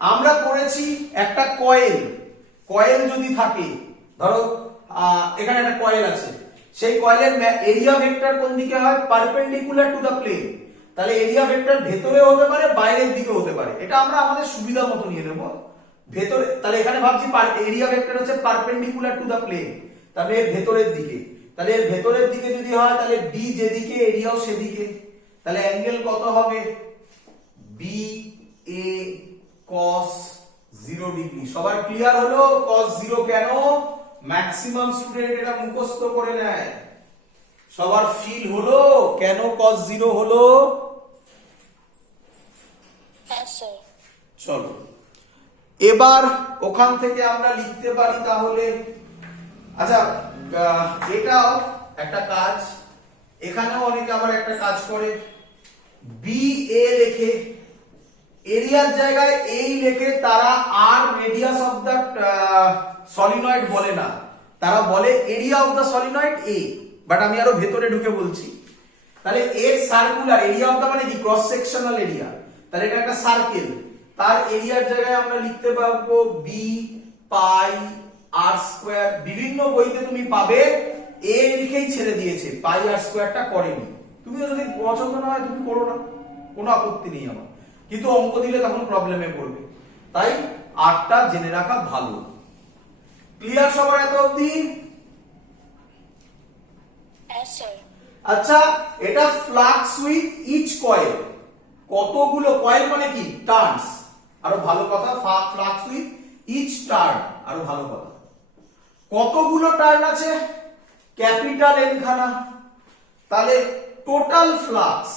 আমরা করেছি একটা কয়েল, কয়েল যদি থাকে, ধরো এখানে একটা কয়েল আছে, সেই কয়েলের এরিয়া ভেক্টর কোন দিকে হয়? Perpendicular to the plane. তাহলে এরিয়া ভেক্টর ভেতরে হতে পারে, বাইরের দিকে হতে পারে, এটা আমরা আমাদের সুবিধা মতো নিয়ে নেব। ভেতরে, তাহলে এখানে ভাবছি এরিয়া ভেক্টর হচ্ছে পারপেন্ডিকুলার টু দা প্লেন, তাহলে এর ভেতরের দিকে। তাহলে এর ভেতরের দিকে যদি হয়, তাহলে বি যেদিকে এরিয়াও সেদিকে, তাহলে অ্যাঙ্গেল কত হবে? B A cos 0 degree. সবার ক্লিয়ার হলো cos 0 কেন? ম্যাক্সিমাম স্টুডেন্ট এটা মুখস্থ করে নেয়। সবার ফিল হলো কেন cos 0 হলো? চলো এবার ওখান থেকে আমরা লিখতে পারি তাহলে, আচ্ছা এটাও একটা কাজ, এখানেও অনেকে আবার একটা কাজ করে, বি এ লেখে, এরিয়ার জায়গায় এই লেখে, তারা আর রেডিয়াস অফ দা সলিনয়েড বলে না, তারা বলে এরিয়া অফ দা সলিনয়েড এ। বাট আমি আরো ভেতরে ঢুকে বলছি। তাহলে এর সার্কুলার এরিয়া অফ দা মানে কি? Cross sectional area. তাহলে এটা একটা সার্কেল, তার এরিয়ার জায়গায় আমরা লিখতে পারবো বি পাই আর স্কয়ার। বিভিন্ন বইতে তুমি পাবে এ লিখেই ছেড়ে দিয়েছে, পাই আর স্কয়ারটা করেনি। তুমিও যদি পছন্দ না হয় তুমি করো না, কোনো আপত্তি নেই আমার, কিন্তু অঙ্ক দিলে তখন প্রবলেমে পড়বে, তাই আটটা জেনে রাখা ভালো। ক্লিয়ার সবার এত অবধি? আচ্ছা, এটা ফ্লাক্স উইথ ইচ কয়েল। কতগুলো কয়েল মানে কি? টার্নস। আরো ভালো কথা, ফ্লাক্স উইথ ইচ টার্ন, আরো ভালো কথা। কতগুলো টার্ন আছে? ক্যাপিটাল এন খানা। তাহলে টোটাল ফ্লাক্স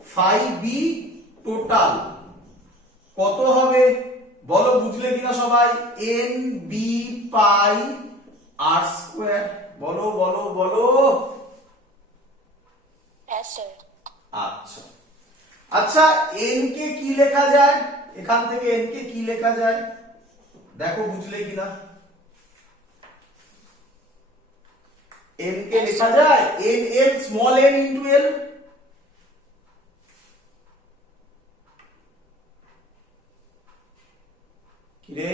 5b টোটাল কত হবে বলো? বুঝলে কিনা সবাই? এন বি পাই আর স্কয়ার। বলো বলো বলো। আচ্ছা আচ্ছা, এন কে কি লেখা যায়? এখান থেকে এন কে কি লেখা যায় দেখো, বুঝলে কিনা? এন কে লেখা যায় N L small N into এল। কিরে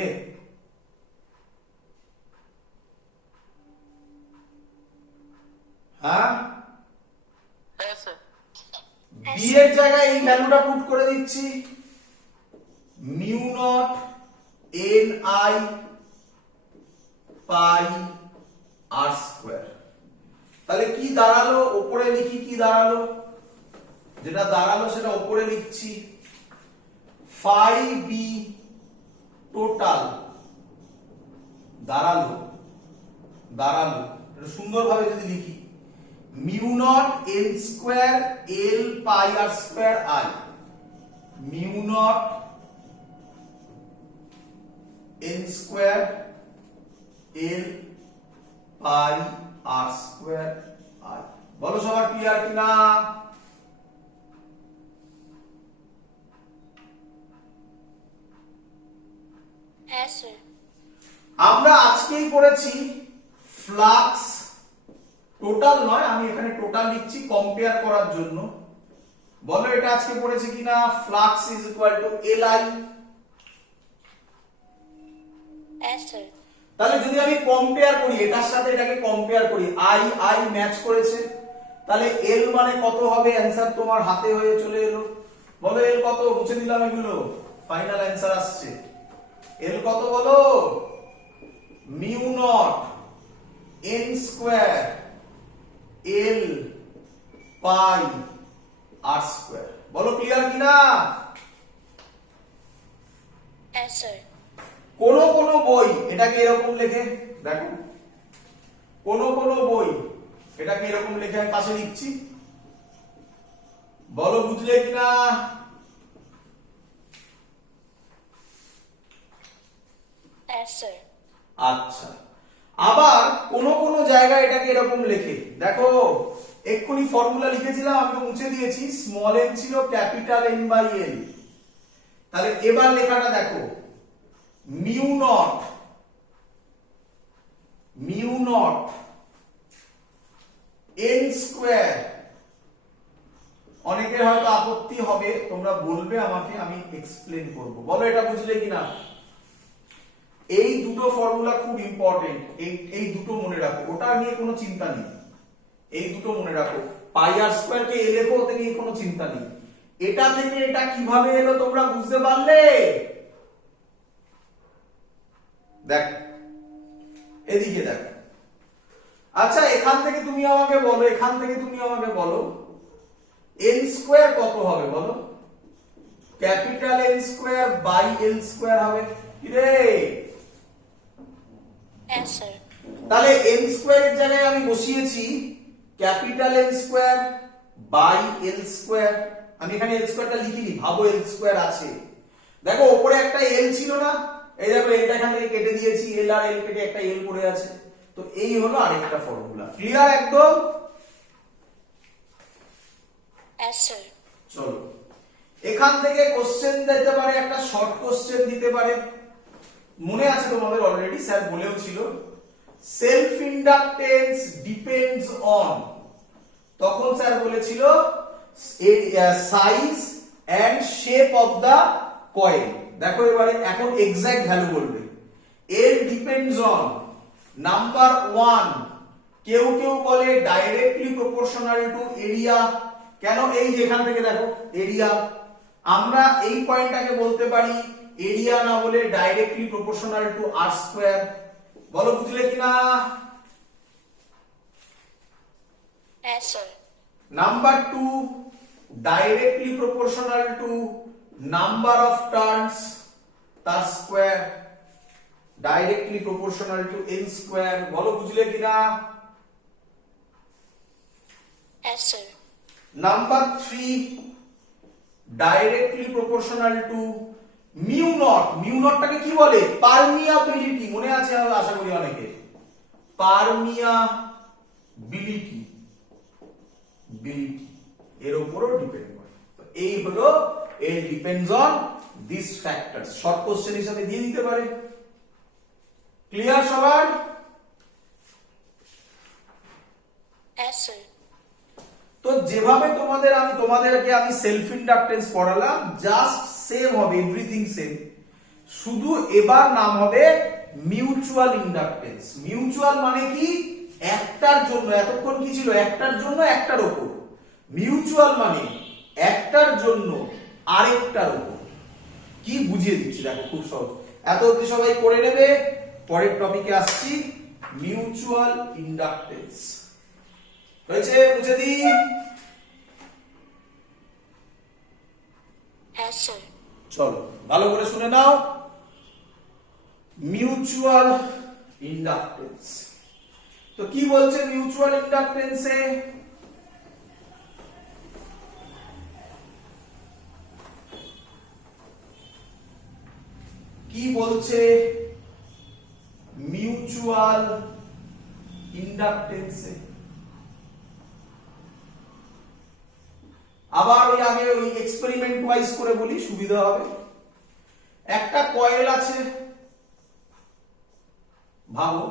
হ্যাঁ, বি এর জায়গায় এই ভ্যালুটা পুট করে দিচ্ছি, mu naught N I pi R square. তাহলে কি দাঁড়ালো? উপরে লিখি কি দাঁড়ালো, যেটা দাঁড়ালো সেটা উপরে লিখছি, 5b টোটাল দাঁড়ালো এটা সুন্দরভাবে যদি লিখি, mu naught N square L pi R square I, mu naught N square L pi R square I. বলো সবার ক্লিয়ার কিনা? আমরা আজকেই পড়েছি ফ্লাক্স, টোটাল নয়, আমি এখানে টোটাল লিখছি কম্পেয়ার করার জন্য। বলো এটা আজকে পড়েছি কিনা? Flux is equal to L I. তাহলে যদি আমি কম্পেয়ার করি, এটার সাথে এটাকে কম্পেয়ার করি, আই আই ম্যাচ করেছে, তাহলে এল মানে কত হবে? অ্যান্সার তোমার হাতে হয়ে চলে এলো। বলো এল কত? মুছে দিলাম এগুলো, ফাইনাল অ্যান্সার আসছে। এল কত বলো? Mu naught N square L pi R square. বলো ক্লিয়ার কিনা? কোন কোন বই এটাকে এরকম লেখে, দেখো কোন কোন বই এটাকে এরকম লেখে, আমি পাশে লিখছি। বলো বুঝলে কিনা? আচ্ছা, আবার কোন কোন জায়গায় এটাকে এরকম লেখে, দেখো এক্ষুনি ফর্মুলা লিখেছিলাম, আমি তো মুছে দিয়েছি, স্মল এন ছিল ক্যাপিটাল এন বাই এল। তাহলে এবার লেখাটা দেখো, মিউ নট এন স্কয়ার অনেকের হয়তো আপত্তি হবে, তোমরা বলবে আমাকে, আমি এক্সপ্লেন করব। বলো এটা বুঝলে কিনা। এই দুটো ফর্মুলা খুব ইম্পর্টেন্ট, এই দুটো মনে রাখো, ওটা নিয়ে কোনো চিন্তা নেই। এই দুটো মনে রাখো, পাই আর স্কয়ার কে এ লেখো, ওতে নিয়ে কোনো চিন্তা নেই। এটা থেকে এটা কিভাবে এলো তোমরা বুঝতে পারলে? দেখ এদিকে দেখ। আচ্ছা এখান থেকে তুমি আমাকে বলো, এখান থেকে তুমি আমাকে বলো n স্কয়ার কত হবে বলো? Capital N square by L square হবে কি রে? হ্যাঁ স্যার। তাহলে n স্কয়ার এর জায়গায় আমি বসিয়েছি capital N square by L square. আমি এখানে L স্কয়ারটা লিখিনি, ভাবো L স্কয়ার আছে। দেখো উপরে একটা L ছিল না, এই দেখো এটা এখান থেকে কেটে দিয়েছি, L আর L কেটে একটা L পড়ে আছে। তো এই হলো আরেকটা ফর্মুলা। ক্লিয়ার একদম? হ্যাঁ স্যার। চলো এখান থেকে কোশ্চেন দিতে পারে, একটা শর্ট কোশ্চেন দিতে পারে। মনে আছে তোমাদের অলরেডি স্যার বলেও ছিল, সেলফ ইন্ডাকটেন্স ডিপেন্ডস অন, তখন স্যার বলেছিল size and shape of the coil. দেখো এবারে এখন এক্সাক্ট ভ্যালু বলবে। এর ডিপেন্ডস অন নাম্বার 1, কেউ কেউ বলে ডাইরেক্টলি প্রপোর্শনাল টু এরিয়া। কেন? এই যে এখান থেকে দেখো এরিয়া, আমরা এই পয়েন্টটাকে বলতে পারি এরিয়া না বলে ডাইরেক্টলি প্রপোর্শনাল টু আর স্কয়ার। বলো বুঝলে কিনা? হ্যাঁ sir. Number 2, directly proportional to number of turns তার square, directly proportional to n square. বলো বুঝলে কিনা? হ্যাঁ sir. Number 3, directly proportional to mu naught. Mu নটটাকে কি বলে? পারমিয়াবিলিটি। মনে আছে আশা করি অনেকে, পারমিয়াবিলিটি, বিলিটি এর উপরও ডিপেন্ড করে। তো এই হলো এর depends on this factors. Short question হিসেবে দিয়ে দিতে পারে। ক্লিয়ার সবার? হ্যাঁ স্যার। তো যেভাবে তোমাদেরকে আমি সেলফ ইন্ডাকটেন্স পড়ালাম, জাস্ট সেম হবে, এভরিথিং সেম। শুধু এবার নাম হবে মিউচুয়াল ইন্ডাকটেন্স। মিউচুয়াল মানে কি? একটার জন্য, এতক্ষণ কি ছিল? একটার জন্য একটার উপর। মিউচুয়াল মানে একটার জন্য আরেকটার উপর। কি বুঝিয়ে দিচ্ছি দেখো, খুব সহজ। এত অবধি সবাই করে নেবে। পরের টপিকে আসছি, মিউচুয়াল ইন্ডাকটেন্স। হয়েছে? বুঝে দিই? হ্যাঁ স্যার। চলো ভালো করে শুনে নাও। মিউচুয়াল ইন্ডাকটেন্স তো কি বলছে? মিউচুয়াল ইন্ডাকটেন্সে কি বলছে? মিউচুয়াল ইন্ডাকটেন্সে আবার ওই আগে ওই এক্সপেরিমেন্ট ওয়াইজ করে বলি, সুবিধা হবে। একটা কয়েল আছে, ভাবো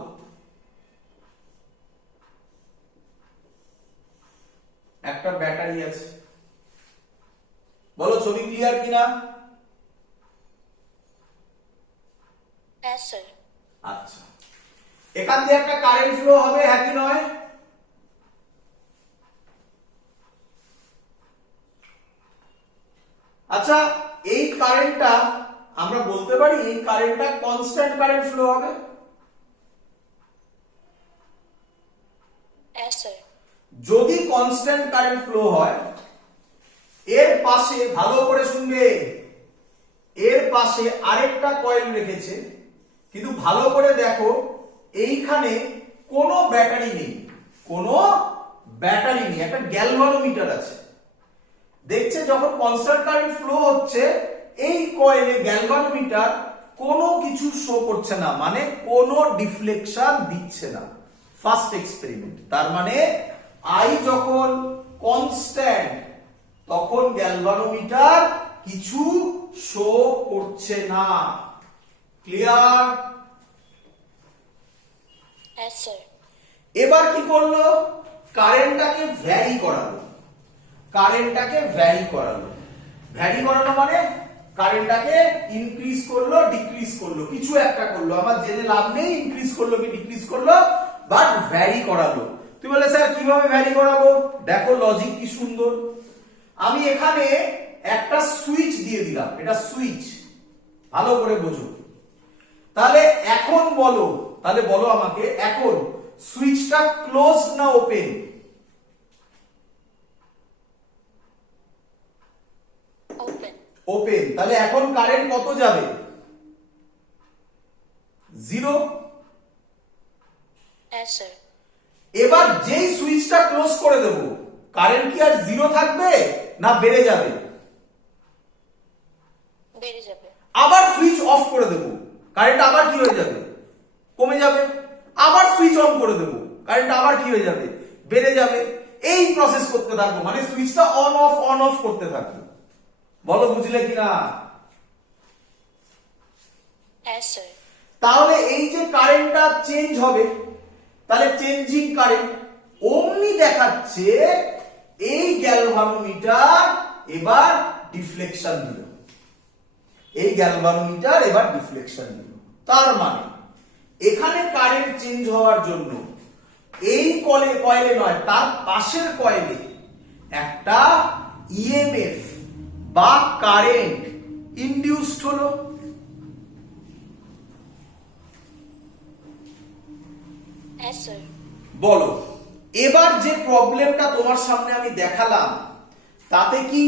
একটা ব্যাটারি আছে। বলো ছবি ক্লিয়ার কিনা? হ্যাঁ স্যার। আচ্ছা, এখান দিয়ে একটা কারেন্ট ফ্লো হবে, হ্যাঁ কি নয়? আচ্ছা, এই কারেন্টটা আমরা বলতে পারি এই কারেন্টটা কনস্ট্যান্ট কারেন্ট ফ্লো হবে। হ্যাঁ স্যার। যদি কনস্ট্যান্ট কারেন্ট ফ্লো হয়, এর পাশে ভালো করে শুনবে, এর পাশে আরেকটা কয়েল রেখেছে, কিন্তু ভালো করে দেখো এইখানে কোনো ব্যাটারি নেই, কোনো ব্যাটারি নেই, একটা গ্যালভানোমিটার আছে। দেখছে যখন কনস্ট্যান্ট কারেন্ট ফ্লো হচ্ছে, এই কয়েলে গ্যালভানোমিটার কোনো কিছু শো করছে না, মানে কোনো ডিফ্লেকশন দিচ্ছে না। First experiment. তার মানে আই যখন কনস্ট্যান্ট, তখন গ্যালভানোমিটার কিছু শো করছে না। ক্লিয়ার? হ্যাঁ স্যার। এবার কি করলো? কারেন্টটাকে ভ্যারি করালো। কারেন্টটাকে ভ্যারি করালো। ভ্যারি করানো মানে কারেন্টটাকে ইনক্রিজ করলো ডিক্রিজ করলো, কিছু একটা করলো, আমার জেনে লাভ নেই ইনক্রিজ করলো কি ডিক্রিজ করলো, বাট ভ্যারি করালো। তুই বলে স্যার কিভাবে ভ্যারি করাবো? দেখো লজিক কি সুন্দর। আমি এখানে একটা সুইচ দিয়ে দিলাম, এটা সুইচ, ভালো করে বোঝো। তাহলে এখন বলো, তাহলে বলো আমাকে এখন সুইচটা ক্লোজ না ওপেন? Open. ওপেন। তাহলে এখন কারেন্ট কত যাবে? 0। Yes, sir. এবার যেই সুইচটা ক্লোজ করে দেব, কারেন্ট কি আর 0 থাকবে না বেড়ে যাবে? বেড়ে যাবে। আবার সুইচ অফ করে দেব, কারেন্ট আবার কি হয়ে যাবে? কমে যাবে। আবার সুইচ অন করে দেব, কারেন্ট আবার কি হয়ে যাবে? বেড়ে যাবে। এই প্রসেস করতে থাকবো, মানে সুইচটা অন অফ করতে থাকবো। বলো বুঝলে কিনা? Yes, sir. তাহলে এই যে কারেন্টটা চেঞ্জ হবে, তাহলে চেঞ্জিং কারেন্ট অমনি দেখাচ্ছে এই গ্যালভানোমিটার এবার ডিফ্লেকশন দিল, এই গ্যালভানোমিটার এবার ডিফ্লেকশন দিল। তার মানে এখানে কারেন্ট চেঞ্জ হওয়ার জন্য এই কয়েলে নয়, তার পাশের কয়েলে একটা ইএমএফ বা কারেন্ট ইনডিউসড হলো। Yes, sir. বলো এবার যে প্রবলেমটা তোমার সামনে আমি দেখালাম, তাতে কি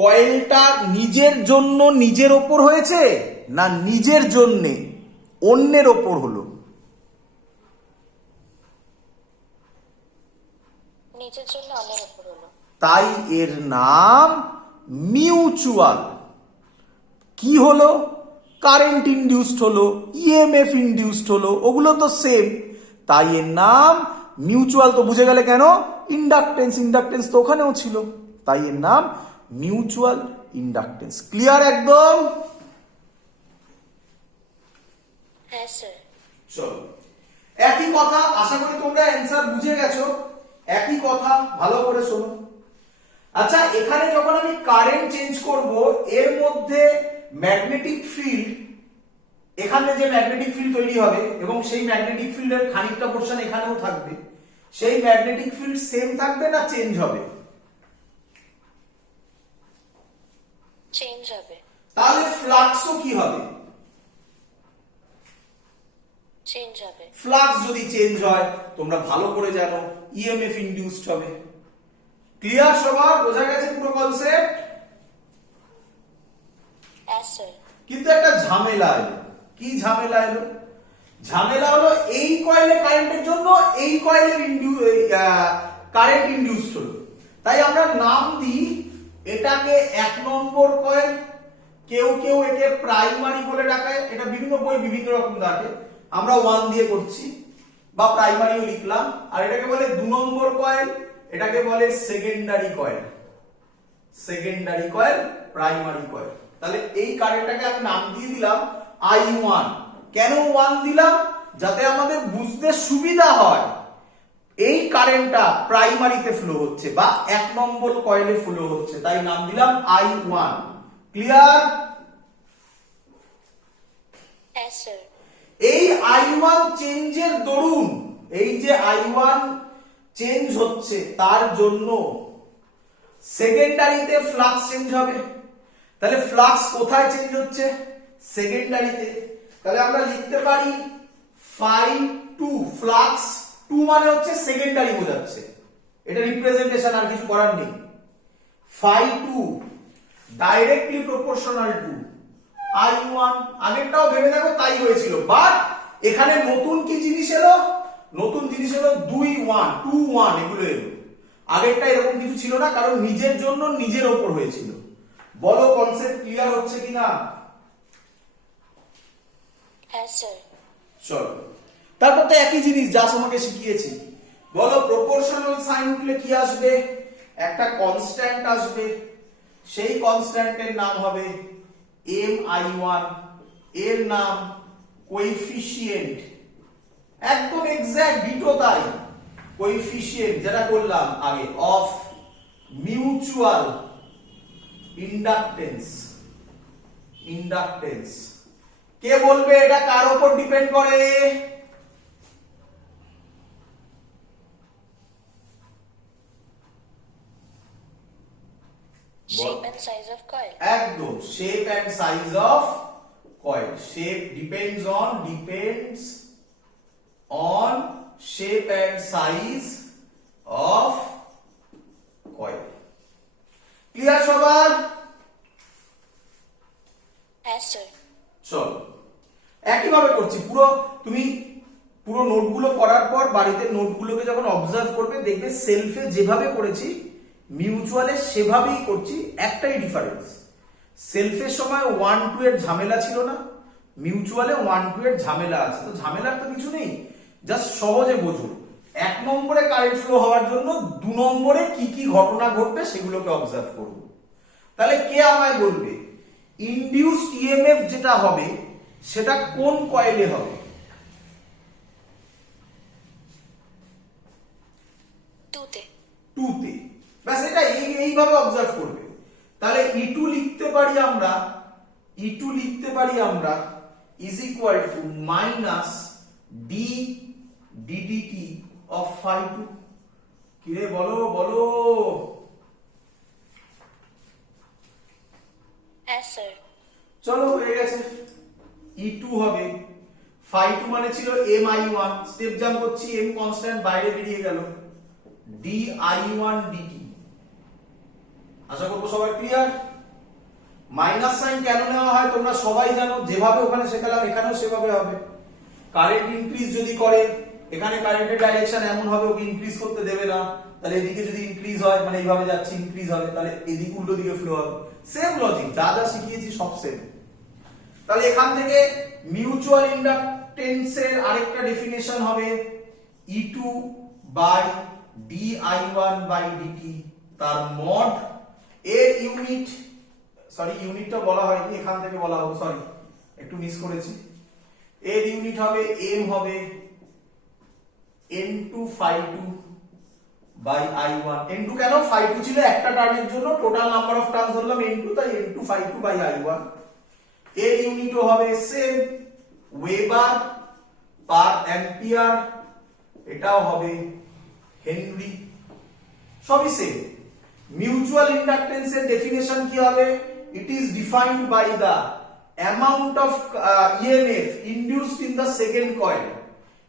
কয়েলটা নিজের জন্য নিজের ওপর হয়েছে না নিজের জন্য অন্যের ওপর হলো? নিজের জন্য অন্যের উপর হলো। তাই এর নাম মিউচুয়াল। কি হলো? কারেন্ট ইনডিউসড হলো, ইএমএফ ইনডিউসড হলো, ওগুলো তো সেম, তাই এর নাম মিউচুয়াল। তো বুঝে গেলে কেন? ইন্ডাকটেন্স তো ওখানেও ছিল, তাই এর নাম মিউচুয়াল ইন্ডাকটেন্স। ক্লিয়ার একদম? Yes, sir. চলো একই কথা, আশা করি তোমরা অ্যান্সার বুঝে গেছো। একই কথা ভালো করে শোনো। আচ্ছা এখানে যখন আমি কারেন্ট চেঞ্জ করব, এর মধ্যে ম্যাগনেটিক ফিল্ড, এখানে যে ম্যাগনেটিক ফিল্ড তৈরি হবে এবং সেই ম্যাগনেটিক ফিল্ডের খানিকটা পোরশন এখানেও থাকবে, সেই ম্যাগনেটিক ফিল্ড সেম থাকবে না চেঞ্জ হবে? চেঞ্জ হবে। তাহলে ফ্লাক্সও কি হবে? চেঞ্জ হবে। ফ্লাক্স যদি চেঞ্জ হয় তোমরা ভালো করে জানো ইএমএফ ইনডিউসড হবে। ক্লিয়ার সবার? বোঝা গেছে পুরো কনসেপ্ট? Yes, sir. কিন্তু একটা ঝামেলা এলো। কি ঝামেলা এলো? ঝামেলা হলো এই কয়েলে কারেন্টের জন্য এই কয়েলের কারেন্ট ইনডিউসড হলো, তাই আমরা নাম দিই এটাকে 1 নম্বর কয়েল, কেউ কেউ একে প্রাইমারি বলে ডাকে, এটা বিভিন্ন বই বিভিন্ন রকম ডাকে, আমরা 1 দিয়ে করছি বা প্রাইমারিও লিখলাম। আর এটাকে বলে 2 নম্বর কয়েল, এটাকে বলে secondary coil. Secondary coil, primary coil. তাহলে এই কারেন্টটাকে আমি নাম দিয়ে দিলাম I1। কেন 1 দিলাম? যাতে আমাদের বুঝতে সুবিধা হয় এই কারেন্টটা প্রাইমারিতে ফ্লো হচ্ছে বা 1 নম্বর কয়েলে ফ্লো হচ্ছে, তাই নাম দিলাম I1। ক্লিয়ার? Yes, sir. এই I1 চেঞ্জের দরুন, এই যে I1 চেঞ্জ হচ্ছে তার জন্য সেকেন্ডারিতে ফ্লাক্স চেঞ্জ হবে। তাহলে ফ্লাক্স কোথায় চেঞ্জ হচ্ছে? সেকেন্ডারিতে। তাহলে আমরা লিখতে পারি φ2, ফ্লাক্স 2 মানে হচ্ছে সেকেন্ডারি বোঝাচ্ছে, এটা রিপ্রেজেন্টেশন, আর কিছু করার নেই। φ2 ডাইরেক্টলি প্রপোর্শনাল টু I1। আগেরটাও ভেবে দেখো তাই হয়েছিল, বাট এখানে নতুন কি জিনিস এলো? নতুন জিনিস হলো 2 1 2 1 এগুলো এলো। আগেরটা এরকম কিছু ছিল না, কারণ নিজের জন্য নিজের ওপর হয়েছিল। বলো কনসেপ্ট ক্লিয়ার হচ্ছে কিনা? Yes, sir. চলো তারপর তো একই জিনিস যা তোমাকে শিখিয়েছি। বলো প্রপোর্শনাল সাইন উঠলে কি আসবে? একটা কনস্ট্যান্ট আসবে, সেই কনস্ট্যান্টের নাম হবে MI1, এর নাম কোএফিসিয়েন্ট। একদম এক্সাক্ট ডিটো তাই, কোএফিসিয়েন্ট যেটা করলাম আগে অফ মিউচুয়াল ইন্ডাকটেন্স, ইন্ডাকটেন্স কে বলবে এটা কার উপর ডিপেন্ড করে? Shape and size of coil. একদম, shape and size of coil. Shape depends on shape and size of coil. Clear সবার? Yes, sir. চলো একইভাবে করছি। তুমি পুরো নোটগুলো করার পর বাড়িতে নোটগুলোকে যখন অবজার্ভ করবে দেখবে সেলফে যেভাবে করেছি মিউচুয়ালে সেভাবেই করছি, একটাই ডিফারেন্স, সেলফের সময় 1-2 এর ঝামেলা ছিল না, মিউচুয়ালে 1-2 এর ঝামেলা আছে। তো ঝামেলার তো কিছু নেই, জাস্ট সহজে বোঝো। 1 নম্বরে কারেন্ট ফ্লো হওয়ার জন্য 2 নম্বরে কি কি ঘটনা ঘটবে সেগুলোকে অবজার্ভ করব। তাহলে কে আমায় বলবে ইনডিউসড ইএমএফ যেটা হবে সেটা কোন কয়েলে হবে? 2-তে। 2-তে। ব্যাস, এটা এইভাবে অবজার্ভ করবে। তাহলে E2 লিখতে পারি আমরা is equal to minus D DDT of phi 2। কি রে বলো? Yes, sir. চলো হয়ে গেছে। E2 হবে ফাই 2 মানে ছিল MI1, স্টেপ জাম্প করছি, M কনস্ট্যান্ট বাইরে বেরিয়ে গেল, DI1 DT। আশা করবো সবাই ক্লিয়ার। মাইনাস সাইন কেন নেওয়া হয় তোমরা সবাই জানো, যেভাবে ওখানে শেখালাম এখানেও সেভাবে হবে। কারেন্ট ইনক্রিজ যদি করে, এখানে কারেন্টের ডাইরেকশন এমন হবে ওকে ইনক্রিজ করতে দেবে না, তাহলে এদিকে যদি ইনক্রিজ হয় মানে এইভাবে যাচ্ছে ইনক্রিজ হবে, তাহলে এদিক উল্টো দিকে ফ্লো হবে। সেম লজিক, যা যা শিখিয়েছি সব সেম। তাহলে এখান থেকে মিউচুয়াল ইন্ডাকটেন্সের আরেকটা ডেফিনেশন হবে E2 by DI1 by DT, তার মড এর ইউনিটটা বলা হয়নি, এখান থেকে বলা হবে, সরি একটু মিস করেছি। এর ইউনিট হবে M হবে N2 phi 2 by I1। N2 কেন? ফাই 2 ছিল একটা টার্মের জন্য, টোটাল নাম্বার অফ টার্মস ধরলাম N2, তাই N2 ফাই 2 বাই I1। এর ইউনিটও হবে সেম, ওয়েবার পার অ্যাম্পিয়ার, এটাও হবে হেনরি, সবই সেম। মিউচুয়াল ইন্ডাকটেন্সের ডেফিনেশন কি হবে? It is defined by the amount of EMF induced in the second coil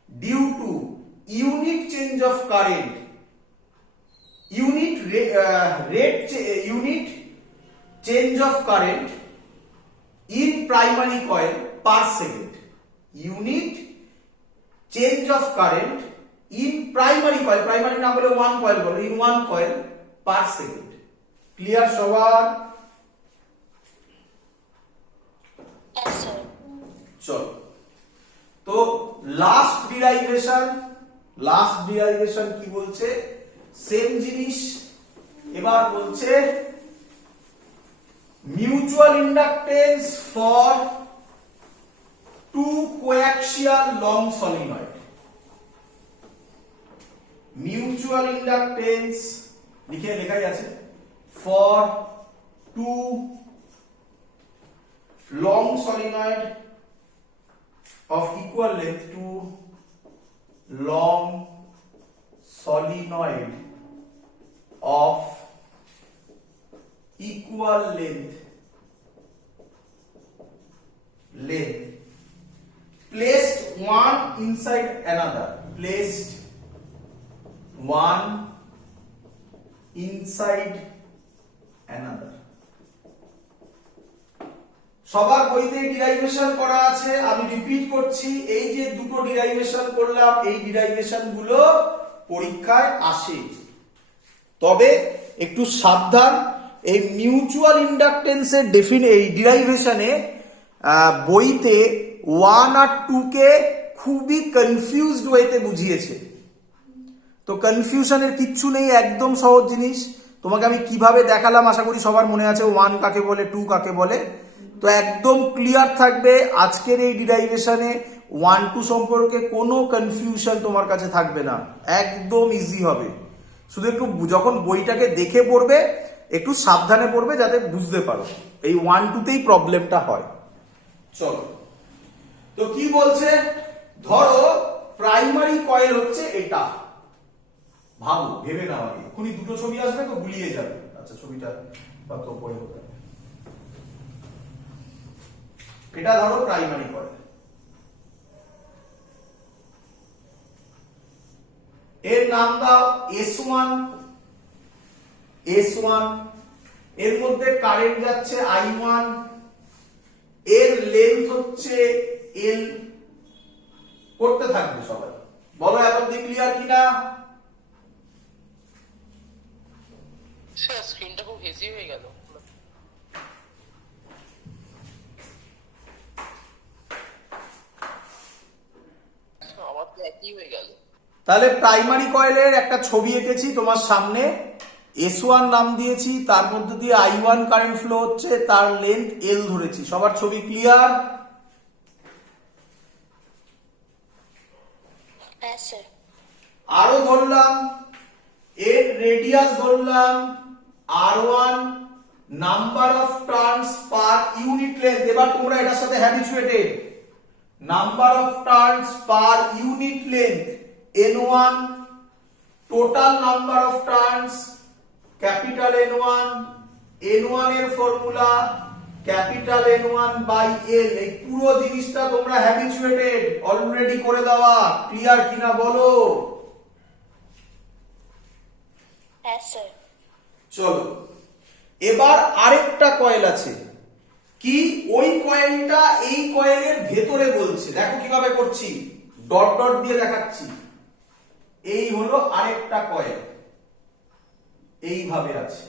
due to unit change of current, unit change of current in primary coil per second. Unit change of current in primary coil, primary না বলে 1 coil বলো, in 1 coil per second. Clear সবার? Yes, sir. চলো তো last derivation কি বলছে? Same জিনিস, এবার বলছে mutual inductance for two coaxial long solenoid. Mutual inductance লেখাই আছে for two long solenoid of equal length, two long solenoid of equal length placed one inside another, placed one inside another. সবার বইতে derivation করা আছে, আমি repeat করছি, এই যে দুটো ডিরাইভেশন করলাম এই ডিরাইভেশন গুলো পরীক্ষায় আসে, তবে একটু সাবধান। এই মিউচুয়াল ইন্ডাকটেন্সের এই ডিরাইভেশনে বইতে 1 আর 2 কে খুবই কনফিউজড ওয়েতে বুঝিয়েছে। তো কনফিউশনের কিচ্ছু নেই, একদম সহজ জিনিস। তোমাকে আমি কিভাবে দেখালাম আশা করি সবার মনে আছে, 1 কাকে বলে, 2 কাকে বলে। তো একদম ক্লিয়ার থাকবে আজকের এই ডিরাইভেশনে 1-2 সম্পর্কে কোনো কনফিউশন তোমার কাছে থাকবে না, একদম ইজি হবে। শুধু একটু যখন বইটাকে দেখে পড়বে একটু সাবধানে পড়বে যাতে বুঝতে পারো। এই 1-2তেই প্রবলেমটা হয়। চলো, তো কি বলছে, ধরো প্রাইমারি কয়েল হচ্ছে এটা, ভাবো, ভেবে নাও আগে, এক্ষুনি দুটো ছবি আসবে তো গুলিয়ে যাবে। আচ্ছা, ছবিটা কত পরে হতে হবে। এটা ধরো প্রাইমারি কয়েল, এর নাম দাও S1, S1, এর মধ্যে কারেন্ট যাচ্ছে I1, এর লেন্থ হচ্ছে L। করতে থাকবে সবাই, বলো এতদিন ক্লিয়ার কিনা? স্যার স্ক্রিনটা খুব হেজি হয়ে গেল। আমার তো একই হয়ে গেল। তাহলে প্রাইমারি কয়েলের একটা ছবি এঁকেছি তোমার সামনে, S1 নাম দিয়েছি, তার মধ্যে দিয়ে I1 কারেন্ট ফ্লো হচ্ছে, তার লেন্থ L ধরেছি। সবার ছবি ক্লিয়ার? Yes, sir. আরো ধরলাম, এর রেডিয়াস ধরলাম R1, number of turns per unit length, এবার তোমরা এটার সাথে habituated, number of turns per unit length N1, total number of turns capital N1, N1 এর formula capital N1 by L। এই পুরো জিনিসটা তোমরা হ্যাবিচুয়েটেড, অলরেডি করে দেওয়া, ক্লিয়ার কিনা বলো? Yes, sir. চলো, এবার আরেকটা কয়েল আছে, কি ওই কয়েলটা এই কয়েলের ভেতরে বলছে, দেখো কিভাবে করছি, ডট ডট দিয়ে দেখাচ্ছি। এই হলো আরেকটা কয়েল, এইভাবে আছে।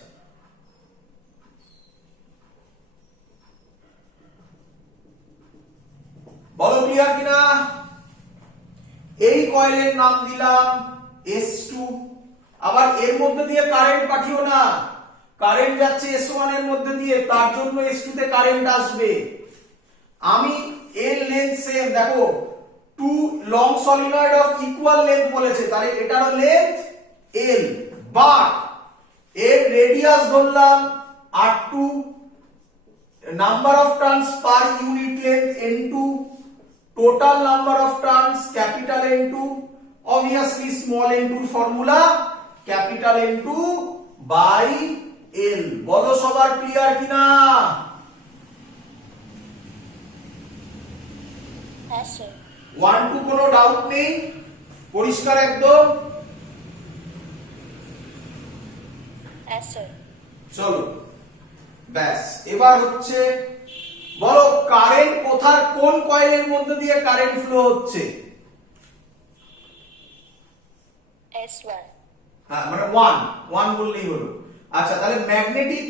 বলো ক্লিয়ার কিনা? এই কয়েলের নাম দিলাম S2। আবার এর মধ্যে দিয়ে কারেন্ট পাঠিও না, কারেন্ট যাচ্ছে S1 এর মধ্যে দিয়ে, তার জন্য S2 তে কারেন্ট আসবে। আমি এর লেন্থ সেম, দেখো two long solenoid of equal length বলেছে, তাহলে এটারও লেন্থ L, বাট এর রেডিয়াস ধরলাম R2, number of turns per unit length N2, total number of turns capital N2, obviously small n2 formula capital N2 by L। বলো সবার clear কিনা? Yes, sir. 1-2 কোনো doubt নেই, পরিষ্কার একদম? Yes, sir. চলো, ব্যাস, এবার হচ্ছে বলো কারেন্ট কোথার কোন কয়েলের মধ্যে দিয়ে কারেন্ট ফ্লো হচ্ছে? S1. হ্যাঁ, মানে 1 বললেই হলো। আচ্ছা, তাহলে magnetic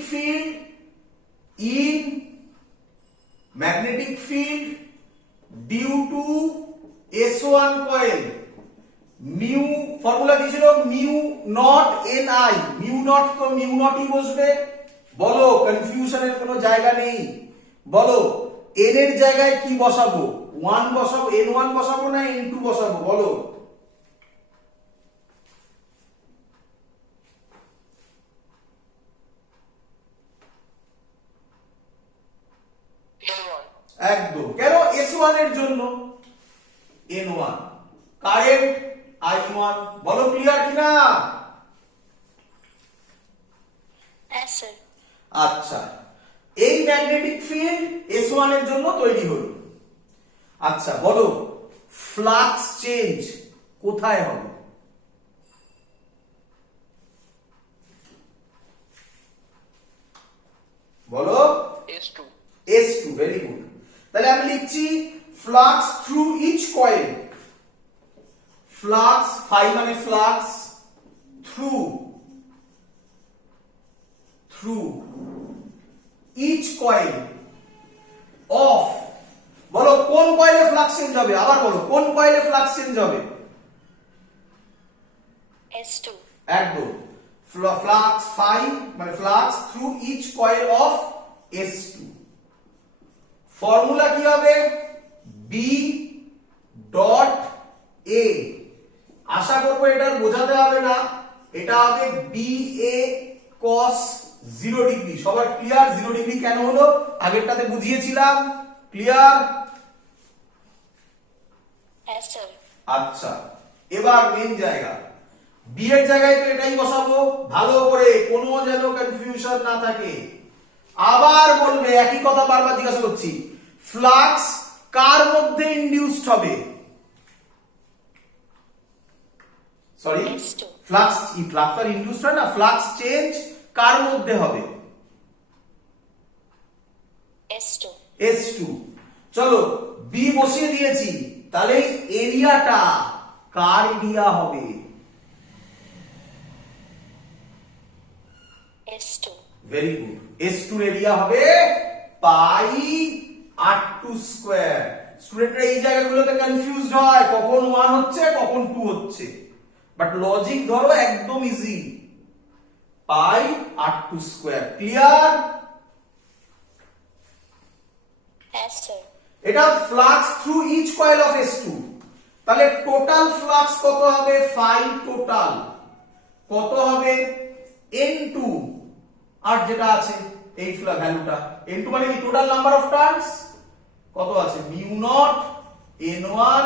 field due to S1 coil, mu formula কি ছিল? Mu naught Ni, mu naught তো মিউ নটই বসবে। বলো, কনফিউশনের কোনো জায়গা নেই। বলো n এর জায়গায় কি বসাবো? 1 বসাবো, N1 বসাবো না N2 বসাবো? বলো। N1 একদম, কেন? S1 এর জন্য N1, কারেন্ট I1। বলো ক্লিয়ার কিনা? Yes, sir. আচ্ছা, এই ম্যাগনেটিক ফিল্ড S1 এর জন্য তৈরি হলো। আচ্ছা বলো, ফ্লাক্স চেঞ্জ কোথায় হবে? বলো। S2 S2, very good. তাহলে আমি লিখছি flux through each coil, flux, phi মানে flux, through each coil of, বলো কোন কয়েলে ফ্লাক্স চেঞ্জ হবে? আবার বলো, কোন কয়েলে ফ্লাক্স চেঞ্জ হবে? S2. একদম, ফ্লাক্স ফাই মানে flux through each coil of S2। Formula কি হবে? B dot A। আশা করবো এটা বোঝাতে হবে না, এটা হবে BA cos 0 ডিগ্রি। সবার ক্লিয়ার 0 ডিগ্রি কেন হলো আগেরটাতে বুঝিয়েছিলাম, ক্লিয়ার? Yes, sir. আচ্ছা এবার মেন জায়গা, বি এর জায়গায় তো এটাই বসাবো, ভালো করে কোনো যেন কনফিউশন না থাকে। আবার বলবে একই কথা বারবার জিজ্ঞাসা করছি, ফ্লাক্স কার মধ্যে ইনডিউসড হবে? Sorry, S2. ফ্লাক্স আর ইনডিউসড হয় না, ফ্লাক্স চেঞ্জ কার মধ্যে হবে? S2. S2। চলো বি বসিয়ে দিয়েছি, তাহলে এরিয়াটা কার এরিয়া হবে? S2. ভেরি গুড, S2 এর এরিয়া হবে পাই R2 স্কয়ার। স্টুডেন্টরা এই জায়গাগুলোতে কনফিউজড হয়, কখন 1 হচ্ছে কখন 2 হচ্ছে, বাট লজিক ধরো একদম easy, pi R2 square. Clear? Yes, sir. এটা flux through each coil of S2, তাহলে টোটাল ফ্লাক্স কত হবে? ফাই টোটাল কত হবে? N2 আর যেটা আছে এই ভ্যালুটা, N2 মানে কি টোটাল নাম্বার অফ টার্নস, কত আছে? Mu not N1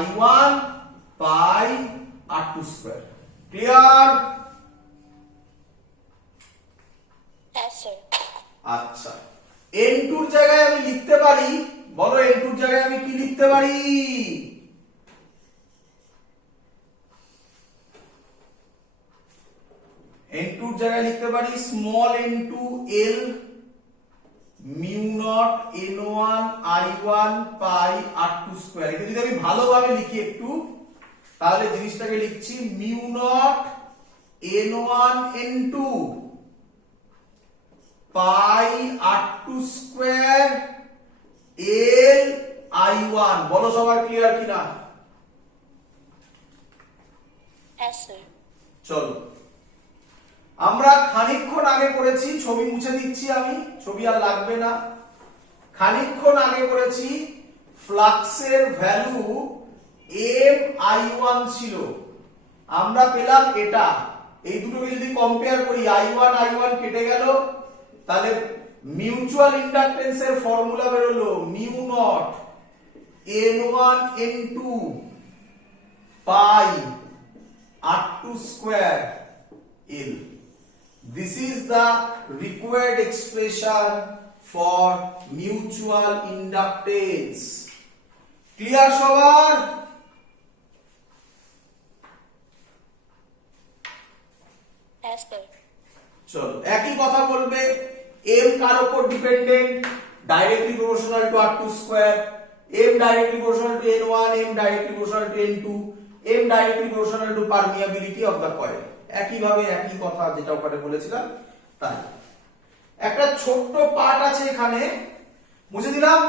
I1 pi R2 square. Clear? Yes, sir. আচ্ছা N2 এর জায়গায় আমি লিখতে পারি, বলো N2 এর জায়গায় আমি কি লিখতে পারি? N2 এর জায়গায় লিখতে পারি small n2 L mu not N1 I1 pi R2 square. এটা যদি আমি ভালোভাবে লিখি একটু, তাহলে জিনিসটাকে লিখছি mu not N1 N2 pi R2 square L I1। বলো সবার ক্লিয়ার কিনা? Yes, sir. চলো আমরা খানিকক্ষণ আগে করেছি, ছবি মুছে দিচ্ছি আমি, ছবি আর লাগবে না। খানিকক্ষণ আগে করেছি ফ্লাক্সের ভ্যালু MI1 ছিল, আমরা পেলাম এটা। এই দুটোকে যদি কম্পেয়ার করি, I1 কেটে গেল, তাহলে মিউচুয়াল ইন্ডাকটেন্সের ফর্মুলা বেরোলো mu not N1 N2 pi R2 square L। This is the required expression for mutual inductance. Clear সবার? Yes, sir. চলো একই কথা বলবে, m কার উপর dependent? Directly proportional two R2 square, m directly proportional two N1, m directly proportional two N2, m directly proportional two permeability of the coil. একই ভাবে একই কথা যেটা ওখানে বলেছিলাম তাই। একটা ছোট্ট পার্ট আছে এখানে, মুছে দিলাম।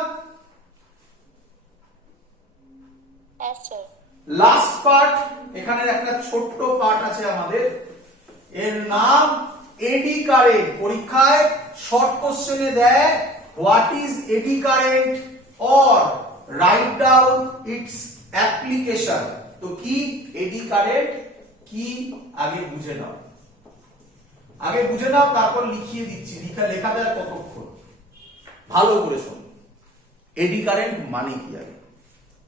Yes, sir. লাস্ট পার্ট, এখানে একটা ছোট্ট পার্ট আছে আমাদের, এর নাম এডি কারেন্ট। পরীক্ষায় শর্ট কোশ্চেনে দেয় what is eddy current or write down its application. তো কি এডি কারেন্ট কি আগে বুঝে নাও, আগে বুঝে নাও, তারপর লিখিয়ে দিচ্ছি। লেখাতে আর কতক্ষণ, ভালো করে শোনো। এডি কারেন্ট মানে কি আগে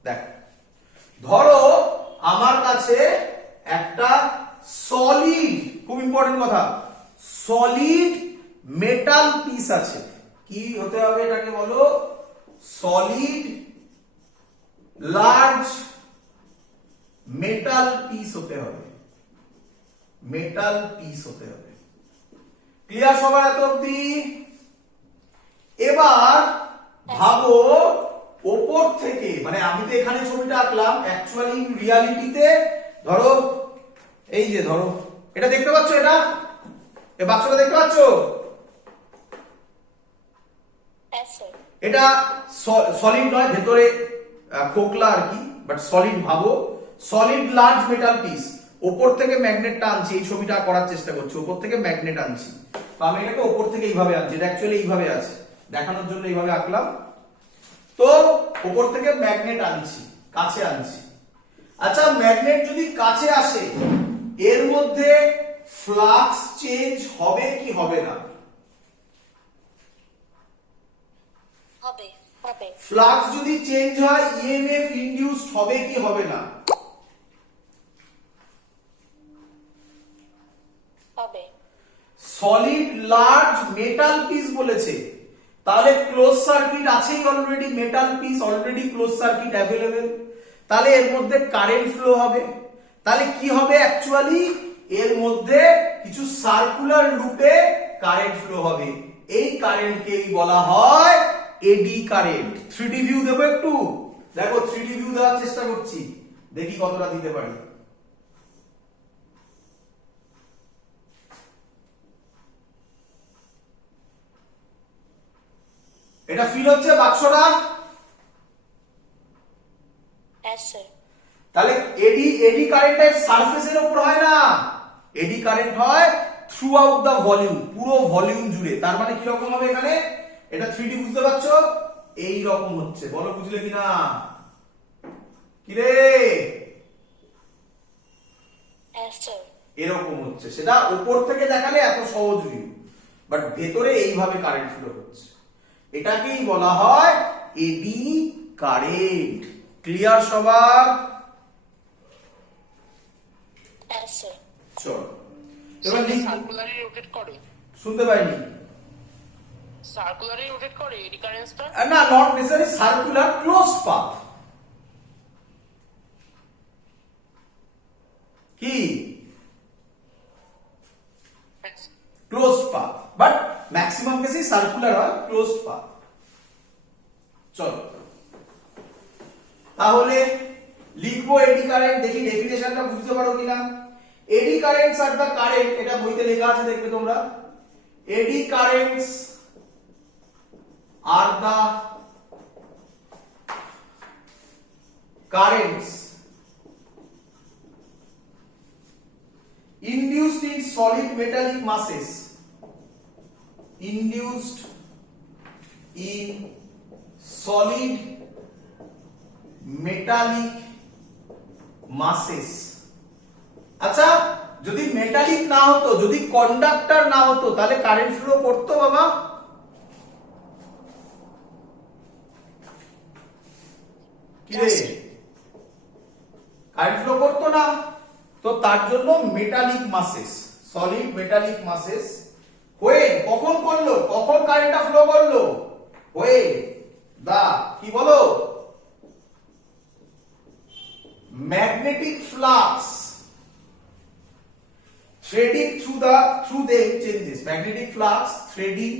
দেখ। ধরো আমার কাছে একটা সলিড, খুব ইম্পর্টেন্ট কথা, সলিড মেটাল পিস আছে। কি হতে হবে এটাকে বলো? সলিড লার্জ মেটাল পিস হতে হবে, মেটাল পিস হতে হবে। ক্লিয়ার সবার এত অবধি? এবার ভাবো ওপর থেকে, মানে আমি তো এখানে ছবিটা আঁকলাম, অ্যাকচুয়ালি রিয়ালিটিতে ধরো এই যে ধরো এটা দেখতে পাচ্ছ, এটা এই বাক্সটা দেখতে পাচ্ছ? Yes, sir. এটা সলিড নয়, ভেতরে খোকলা আর কি, বাট সলিড ভাবো। সলিড লার্জ মেটাল পিস, ওপর থেকে ম্যাগনেটটা আনছি, এই ছবিটা করার চেষ্টা করছি, ওপর থেকে ম্যাগনেট আনছি। তো আমি এটাকে ওপর থেকে এইভাবে আনছি, এটা অ্যাকচুয়ালি এইভাবে আছে, দেখানোর জন্য এইভাবে আঁকলাম। তো ওপর থেকে ম্যাগনেট আনছি, কাছে আনছি। আচ্ছা ম্যাগনেট যদি কাছে আসে, এর মধ্যে ফ্লাক্স চেঞ্জ হবে কি হবে না? হবে হবে ফ্লাক্স যদি চেঞ্জ হয় ইএমএফ ইনডিউসড হবে কি হবে না? হবে সলিড লার্জ মেটাল পিস বলেছে, তাহলে ক্লোজ সার্কিট আছেই already, metal piece already close circuit available, তাহলে এর মধ্যে কারেন্ট ফ্লো হবে। তাহলে কি হবে অ্যাকচুয়ালি? এর মধ্যে কিছু সার্কুলার লুপে কারেন্ট ফ্লো হবে, এই কারেন্টকেই বলা হয় এডি কারেন্ট। 3D ভিউ দেবো একটু, দেখো 3D ভিউ দেওয়ার চেষ্টা করছি, দেখি কতটা দিতে পারি। এটা ফিল হচ্ছে বাক্সটা? yes sir তাহলে এডি কারেন্টের সারফেসের উপর হয় না, এডি কারেন্ট হয় থ্রু আউট দা ভলিউম, পুরো ভলিউম জুড়ে। তার মানে কি রকম হবে এখানে? এটা 3D বুঝতে পারছো? এই রকম হচ্ছে, বলো বুঝলে কিনা? কি রে, yes sir এরকম হচ্ছে। সেটা উপর থেকে দেখালে এত সহজ ভিউ, বাট ভেতরে এইভাবে কারেন্ট ফ্লো হচ্ছে, এটাকেই বলা হয় এডি কারেন্ট। ক্লিয়ার সবার? yes sir চলো এবার লিখ। সার্কুলারই রোটেট করে, শুনতে পাইনি। সার্কুলারই রোটেট করে এডি কারেন্টসটা। না, not necessary circular, closed path. কি ক্লোজড পাথ, বাট ম্যাক্সিমাম কেসে সার্কুলার হয়, ক্লোজড পাথ। চলো তাহলে লিখবো এডি কারেন্ট, দেখি ডেফিনেশনটা বুঝতে পারো কিনা। এডি কারেন্টস আর দ্য কারেন্ট, এটা বইতে লেখা আছে, দেখবে তোমরা। এডি currents are the currents induced in solid metallic masses, induced in solid metallic masses। আচ্ছা, যদি মেটালিক না হতো, যদি কন্ডাক্টর না হতো, তাহলে কারেন্ট ফ্লো করতো বাবা? কারেন্ট ফ্লো করতো না, তো তার জন্য মেটালিক মাসেস, সলিড মেটালিক মাসেস হয়ে কখন করলো, কখন কারেন্টটা ফ্লো করলো? হয়ে দা কি বলো, magnetic flux threading through them changes, magnetic flux threading